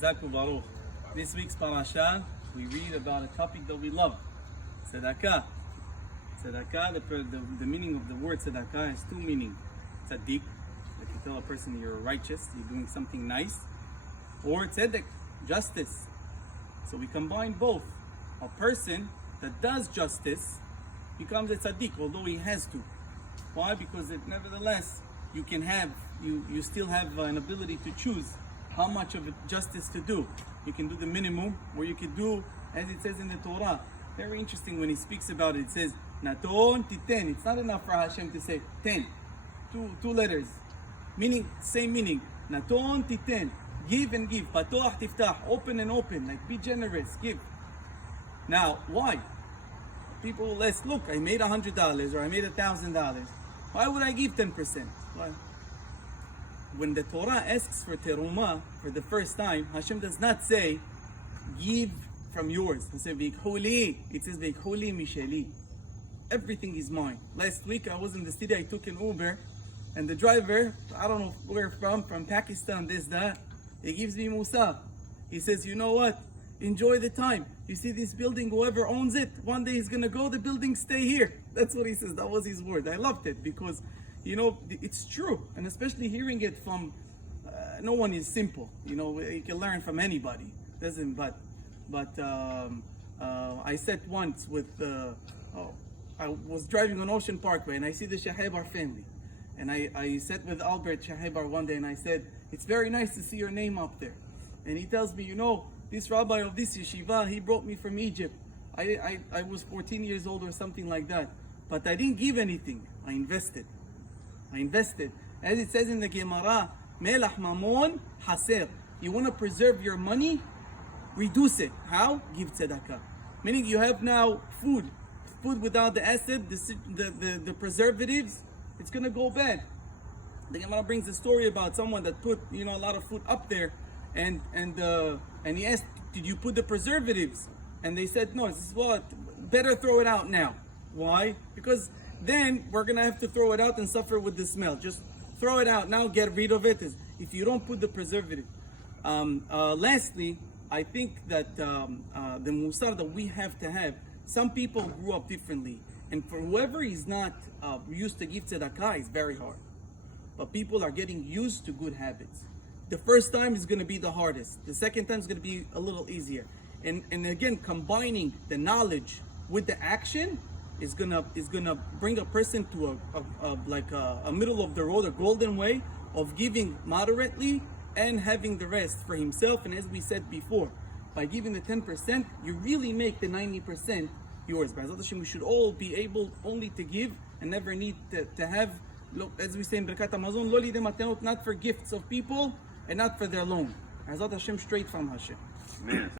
Zaku Baruch. This week's Parashat, we read about a topic that we love, Tsedaka. Tzedakah, the meaning of the word Tzedakah has two meanings. Tzaddik, like you tell a person you're righteous, you're doing something nice, or tzedek, justice. So we combine both. A person that does justice becomes a tzaddik, although he has to. Why? Because nevertheless, you still have an ability to choose how much of justice to do. You can do the minimum, or you can do, as it says in the Torah. Very interesting when he speaks about it. It says, Naton titen. It's not enough for Hashem to say 10. Two letters. Meaning, same meaning. Naton titen. Give and give. Patoach tiftach. Open and open. Like, be generous. Give. Now, why? People will ask, look, I made $100 or I made $1,000. Why would I give 10%? Why? When the Torah asks for terumah for the first time, Hashem does not say, give from yours. It says, V'yikhuli. It says, V'yikhuli misheli. Everything is mine. Last week I was in the city, I took an Uber, and the driver, I don't know where from Pakistan, that, he gives me Musa. He says, you know what? Enjoy the time. You see this building, whoever owns it, one day he's gonna go, the building stay here. That's what he says. That was his word. I loved it because, you know, it's true. And especially hearing it from, no one is simple. You know, you can learn from anybody. I sat once with, I was driving on Ocean Parkway and I see the Shahebar family. And I sat with Albert Shahebar one day and I said, it's very nice to see your name up there. And he tells me, you know, this rabbi of this yeshiva, he brought me from Egypt. I was 14 years old or something like that. But I didn't give anything. I invested. As it says in the Gemara, Melach Mamon Haser. You want to preserve your money? Reduce it. How? Give tzedakah. Meaning you have now food without the acid, the preservatives, it's gonna go bad. The Gemara brings a story about someone that put a lot of food up there, and he asked, did you put the preservatives? And they said no. This is what, better throw it out now. Why? Because then we're gonna have to throw it out and suffer with the smell. Just throw it out now, get rid of it. If you don't put the preservative. Lastly, I think that the musar that we have to have. Some people grew up differently, and for whoever is not used to give tzedakah, it's very hard. But people are getting used to good habits. The first time is going to be the hardest. The second time is going to be a little easier. And again, combining the knowledge with the action is gonna bring a person to a middle of the road, a golden way of giving moderately and having the rest for himself. And as we said before, by giving the 10%, you really make the 90% yours. By Zat Hashem, we should all be able only to give and never need to have, as we say in Birkat Hamazon, Lo lidei matanot, not for gifts of people and not for their loan. Zat Hashem, straight from Hashem.